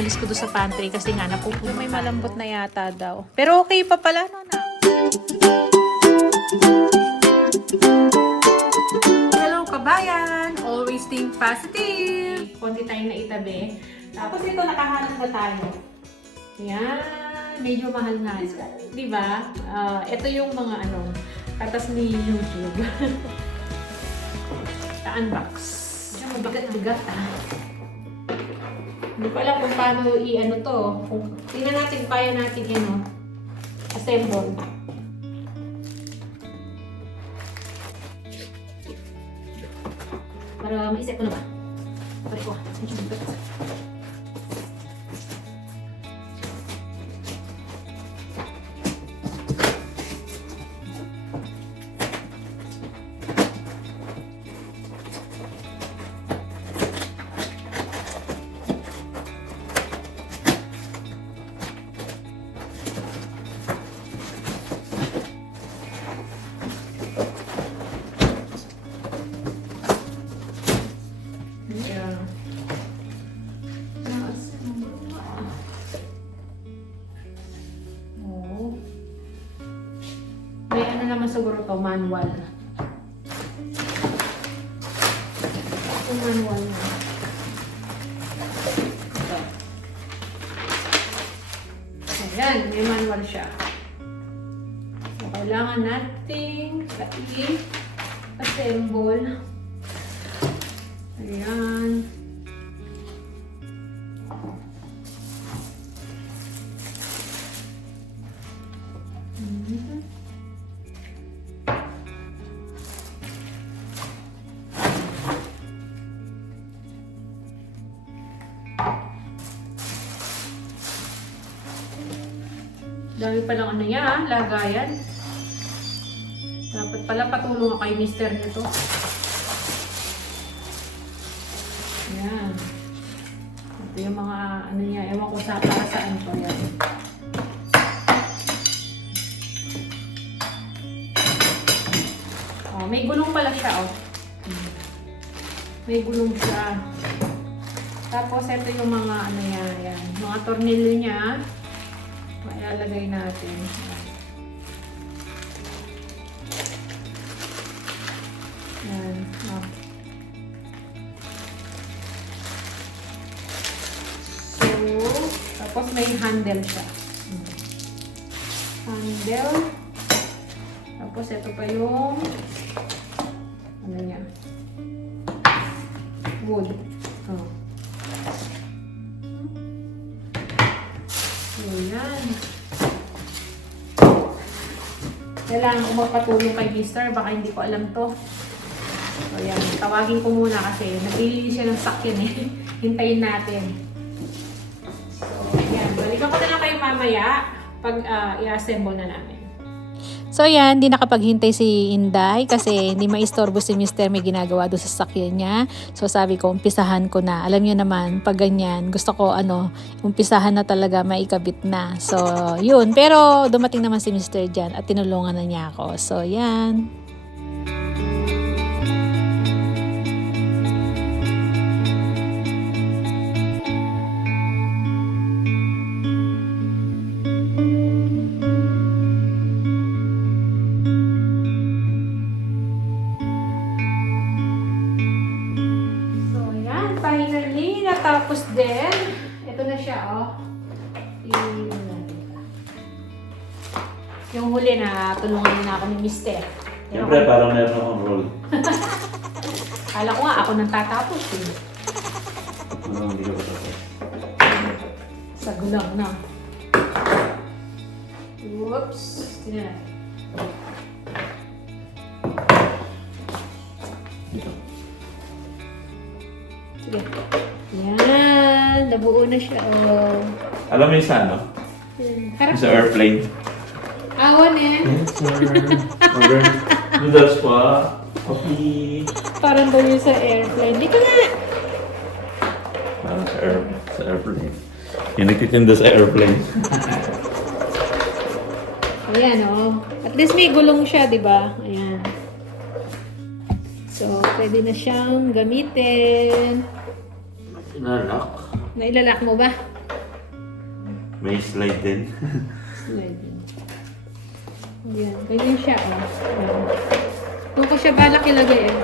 inalis ko doon sa pantry kasi nga napupuno. May malambot na yata daw. Pero okay pa pala, no? Hello, kabayan! Always think positive! Konti tayong naitabi. Tapos ito, nakahanap na tayo. Yan. Medyo mahal nga. Diba? Ito yung mga katas ni YouTube. Unbox. Mabigat-bigat Hindi ko alam kung paano to. Tingnan natin, kaya natin yan assemble. Para maisip ko na ba? Pare ko. May naman siguro to, manual. Ito manual na. Ito. Ayan, may manual siya. So, kailangan nating i-assemble. Ayan. Dami palang lagayan. Dapat pala patulong kay mister nito. Ayan. Ito yung mga ewan ko para saan to yan. Oh, may gulong pala siya May gulong siya. Tapos ito yung mga yan. Mga tornilyo niya. Ilalagay natin. Yan. So, tapos may handle siya. Handle. Tapos ito pa yung niya. Wood. So, yan. Kailangan ko magpatulong kay mister, baka hindi ko alam to. So yan, tawagin ko muna kasi naglilinis siya ng sakyan Hintayin natin. So yan, balikan ko na lang kayo mamaya pag i-assemble na namin. So yan, hindi nakapaghintay si Inday kasi hindi maistorbo si Mr. May ginagawa doon sa sakyan niya. So sabi ko, umpisahan ko na. Alam niyo naman, pag ganyan, gusto ko umpisahan na talaga, maikabit na. So yun, pero dumating naman si Mr. dyan at tinulungan na niya ako. So yan. Tapos din, ito na siya, yung huli na tulungan na ako ni Mister. Siyempre, parang meron akong roll. Kala ko nga, ako nang tatapos Hindi ka pa tapos. Sa gulang na. Whoops. Tingnan natin. Sige. Yan, nabuo na siya. Alam mo yung sa Sa airplane. Awan Yes, sir. Noodles pa. Coffee. Parang daw yun sa airplane. Di ka nga. Parang sa airplane. Yung nagtitinda sa airplane. Ayan, At least may gulong siya, di ba? Ayan. So, pwede na siyang gamitin. Inalak. Nailalak mo ba? May slide din. Sliding. Yan, ganyan siya, oh. Yan. Kung ko siya balak ilagay, eh.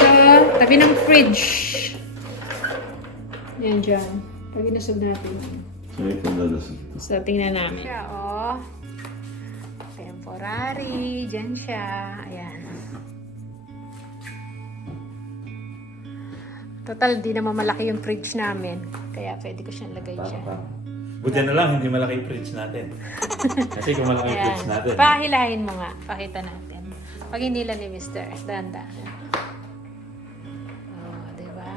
Sa tabi ng fridge. Yan dyan. Pag inusog natin. So, ito dalasag. So, tingnan namin. Siya, oh. Temporary. Dyan siya. Ayan. Total, di naman malaki yung fridge namin. Kaya pwede ko siyang lagay dyan. Buti na lang, hindi malaki yung fridge natin. Kasi kung malaki yung fridge natin. Pahilahin mo nga. Pakita natin. Pag hindi lang ni Mr. Danda. Oh, diba?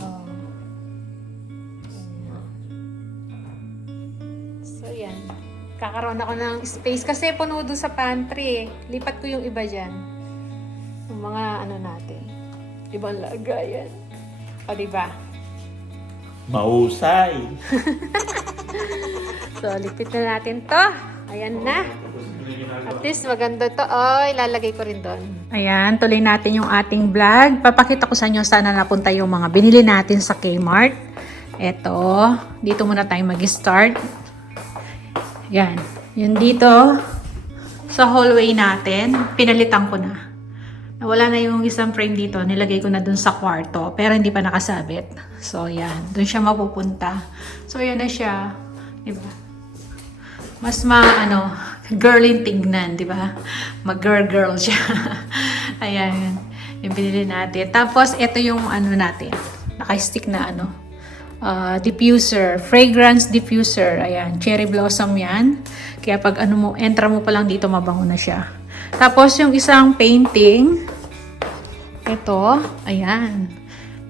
Oh. So, yan. Kakaroon ako ng space. Kasi puno doon sa pantry eh. Lipat ko yung iba dyan. Yung mga ano natin. Ibang lagayan. O, diba? Mahusay! So, lipit na natin to. Ayan na. At least maganda to. Oh, ilalagay ko rin doon. Ayan, tuloy natin yung ating vlog. Papakita ko sa inyo sana napunta yung mga binili natin sa Kmart. Eto, dito muna tayo mag-start. Yan. Yun dito, sa hallway natin, pinalitan ko na. Wala na yung isang frame dito, nilagay ko na dun sa kwarto, pero hindi pa nakasabit. So, yan. Dun siya mapupunta. So, yan na siya. Diba? Mas girling tingnan, diba? Mag-girl siya. Ayan. Yung binili natin. Tapos, ito yung natin. Naka-stick na diffuser. Fragrance diffuser. Ayan. Cherry blossom yan. Kaya pag entra mo pa lang dito, mabango na siya. Tapos, yung isang painting, ito, ayan.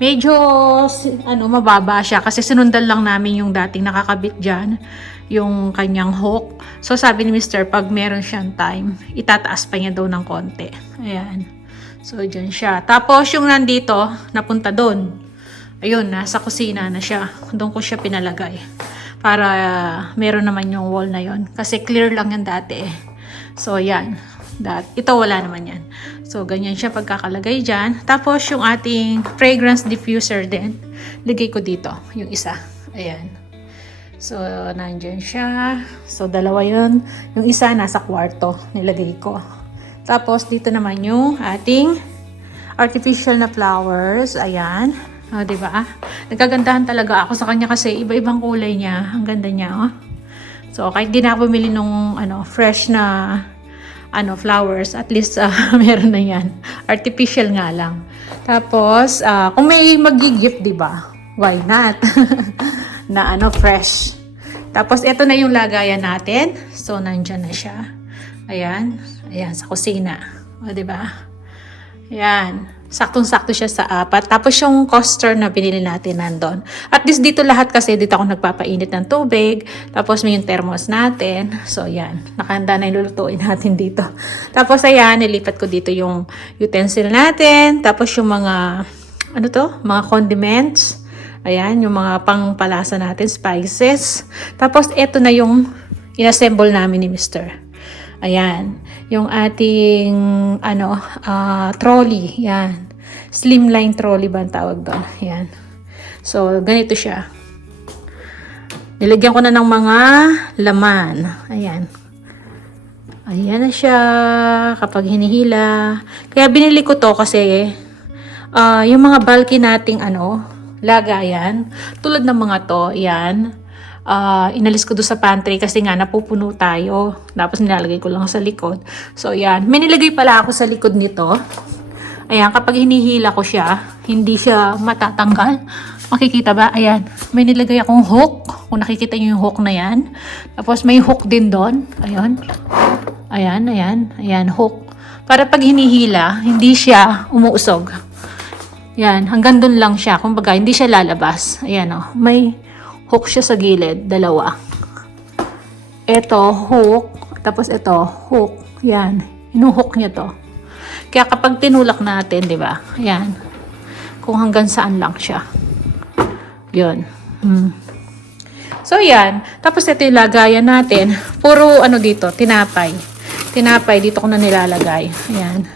Medyo, mababa siya kasi sinundan lang namin yung dating nakakabit dyan, yung kanyang hook. So, sabi ni Mr. pag meron siyang time, itataas pa niya daw ng konti. Ayan. So, dyan siya. Tapos, yung nandito, napunta doon. Ayun, nasa kusina na siya. Doon ko siya pinalagay. Para meron naman yung wall na yon. Kasi clear lang yan dati eh. So, yan. Ito wala naman yan. So, ganyan siya pagkakalagay dyan. Tapos, yung ating fragrance diffuser din, ligay ko dito. Yung isa. Ayan. So, nandyan siya. So, dalawa yun. Yung isa, nasa kwarto. Nilagay ko. Tapos, dito naman yung ating artificial na flowers. Ayan. O, diba? Nagkagandahan talaga ako sa kanya kasi iba-ibang kulay niya. Ang ganda niya, oh. So, kahit di na ako bumili nung, fresh na flowers, at least meron na yan. Artificial nga lang. Tapos, kung may mag-gift, diba? Why not? Na fresh. Tapos, ito na yung lagayan natin. So, nandyan na siya. Ayan. Ayan, sa kusina. O, diba? Ayan. Saktong-sakto siya sa 4. Tapos yung coaster na binili natin nandun. At least dito lahat kasi dito ako nagpapainit ng tubig. Tapos may yung thermos natin. So yan, nakahanda na yung lulutuin natin dito. Tapos ayan, nilipat ko dito yung utensil natin. Tapos yung mga, mga condiments. Ayan, yung mga pangpalasa natin, spices. Tapos ito na yung inassemble namin ni Mr. Ayan, yung ating trolley, yan. Slimline trolley ba ang tawag doon? Yan. So, ganito siya. Nilagyan ko na ng mga laman. Ayan. Ayan na siya kapag hinihila. Kaya binili ko to kasi yung mga bulky nating lagayan, tulad ng mga to, yan. Inalis ko doon sa pantry kasi nga napupuno tayo. Tapos nilalagay ko lang sa likod. So, yan. May nilagay pala ako sa likod nito. Ayan, kapag hinihila ko siya, hindi siya matatanggal. Makikita ba? Ayan. May nilagay akong hook. Kung nakikita nyo yung hook na yan. Tapos may hook din doon. Ayan. Ayan, ayan. Ayan, hook. Para pag hinihila, hindi siya umuusog. Yan. Hanggang doon lang siya. Kumbaga, hindi siya lalabas. Ayan, oh. May hook siya sa gilid, dalawa. Ito, hook. Tapos ito, hook. Yan. Inuhook niya to. Kaya kapag tinulak natin, di ba? Yan. Kung hanggang saan lang siya. Yun. So, yan. Tapos ito yung lagayan natin. Puro dito, tinapay. Tinapay, dito ko na nilalagay. Ayan.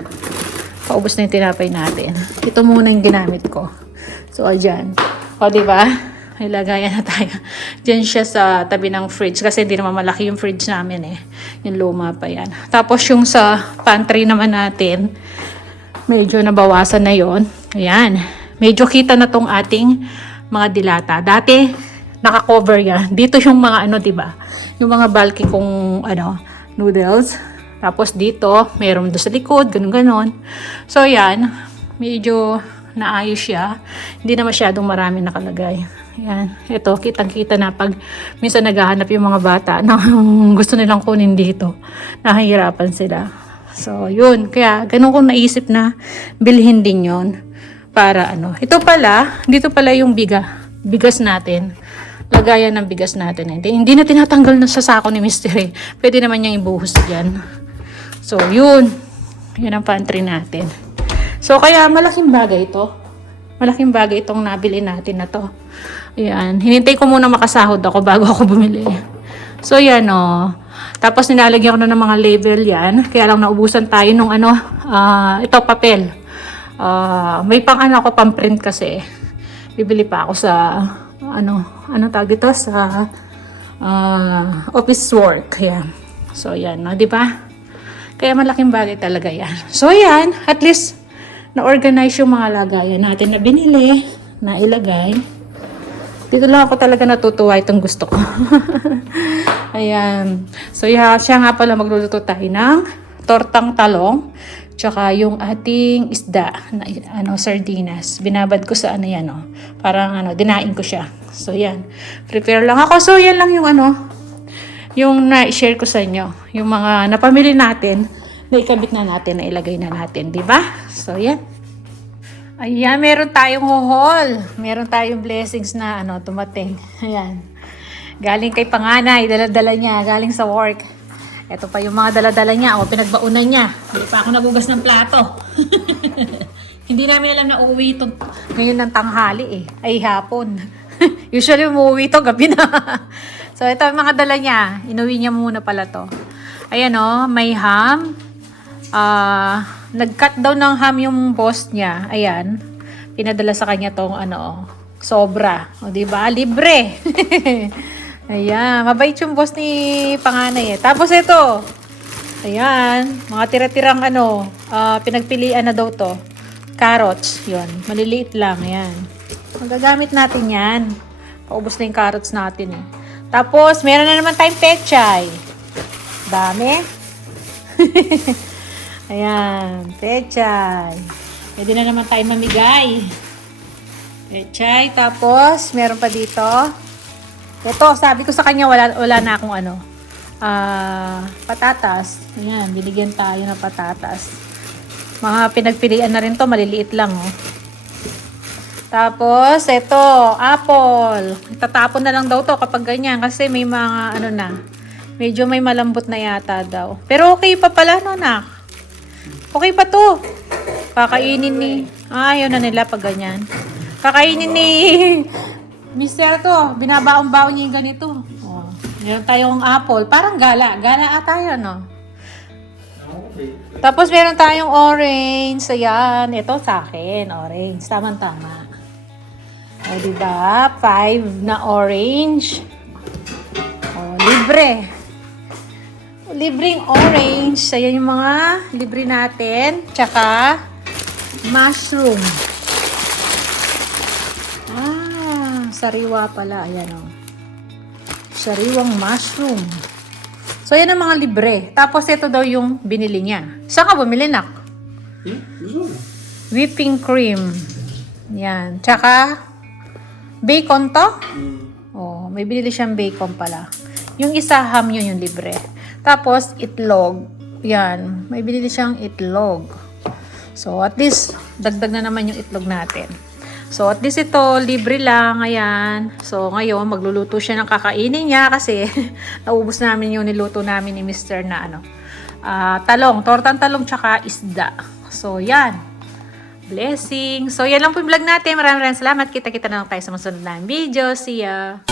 Paubos na yung tinapay natin. Ito muna yung ginamit ko. So, dyan. O, di ba? May lagayan na tayo. Diyan siya sa tabi ng fridge kasi hindi naman malaki yung fridge namin eh. Yung luma pa yan. Tapos yung sa pantry naman natin, medyo nabawasan na yon. Ayan. Medyo kita na tong ating mga dilata. Dati, naka-cover yan. Dito yung mga ano, diba? Yung mga bulky kong ano, noodles. Tapos dito, meron doon sa likod, ganun-ganon. So, yan. Medyo naayos siya. Hindi na masyadong marami nakalagay. Yan. Ito, kitang-kita na pag minsan naghahanap yung mga bata na gusto nilang kunin dito. Nahihirapan sila. So, yun. Kaya, ganun kong naisip na bilhin din yun. Para ano. Ito pala, dito pala yung bigas natin. Lagayan ng bigas natin. Hindi na tinatanggal na sa sako ni Mr. eh. Pwede naman niyang ibuhos dyan. So, yun. Yun ang pantry natin. So, kaya malaking bagay ito. Malaking bagay itong nabili natin na to. Ayan. Hinintay ko muna makasahod ako bago ako bumili. So, yan o. Tapos, nilalagyan ko na ng mga label yan. Kaya lang naubusan tayo nung ano, ito, papel. May pang ano ako, pang print kasi. Bibili pa ako sa, ano tawag ito? Sa office work. Ayan. So, yan. No? Diba? Kaya malaking bagay talaga yan. So, yan. At least, na-organize yung mga lagayan natin na binili, na ilagay. Dito lang ako talaga natutuwa itong gusto ko. Ayan. So, siya nga pala magluluto tayo ng tortang talong. Tsaka yung ating isda, na, sardinas. Binabad ko sa ano yan, Parang dinain ko siya. So, yan. Prepare lang ako. So, yan lang yung yung na-share ko sa inyo. Yung mga napamili natin, na ikabit na natin, na ilagay na natin. Diba? So, yan. Ayan, meron tayong haul. Meron tayong blessings na tumating. Ayan. Galing kay panganay, dala-dala niya, galing sa work. Ito pa yung mga dala-dala niya, pinagbaunan niya. Hindi pa ako nagugas ng plato. Hindi namin alam na uuwi ito ngayon ng tanghali eh. Ay, hapon. Usually umuwi ito gabi na. So, ito yung mga dala niya. Inuwi niya muna pala to. Ayan may ham. Nag-cut daw ng ham yung boss niya. Ayan. Pinadala sa kanya tong sobra. O, diba? Libre. Ayan. Mabait yung boss ni panganay eh. Tapos ito. Ayan. Mga tira-tirang pinagpilian na daw to. Carrots. Yun. Maliliit lang. Ayan. Magagamit natin yan. Paubos na yung carrots natin eh. Tapos, meron na naman tayong pechay. Dami. Ayan, pechay. Pwede na naman tayo mamigay. Pechay. Tapos, meron pa dito. Ito, sabi ko sa kanya, wala na akong patatas. Ayan, binigyan tayo ng patatas. Mga pinagpilian na rin to, maliliit lang, Tapos, ito, apple. Itatapon na lang daw to kapag ganyan kasi may mga, medyo may malambot na yata daw. Pero okay pa pala, nak. Okay pa to. Kakainin ni... yun na nila pag ganyan. Kakainin ni... Mister to. Binabaon-baon niya yung ganito. Meron tayong apple. Parang gala. Gala ata yun, Okay. Tapos meron tayong orange. Ayan. Ito sa akin. Orange. Tama-tama. O, diba? 5 na orange. Libre. Libreng orange. Ayan yung mga libre natin. Tsaka, mushroom. Sariwa pala. Ayan Sariwang mushroom. So, yan ang mga libre. Tapos, ito daw yung binili niya. Saan ka bumili, nak? Whipping cream. Yan. Tsaka, bacon to? May binili siyang bacon pala. Yung isa, ham yun yung libre. Tapos, itlog. Yan. May binili siyang itlog. So, at least, dagdag na naman yung itlog natin. So, at least ito, libre lang. Ayan. So, ngayon, magluluto siya ng kakainin niya kasi naubos namin yung niluto namin ni Mr. na talong. Tortang talong tsaka isda. So, yan. Blessing. So, yan lang po yung vlog natin. Maraming salamat. Kita-kita na lang tayo sa masunod na video. See ya!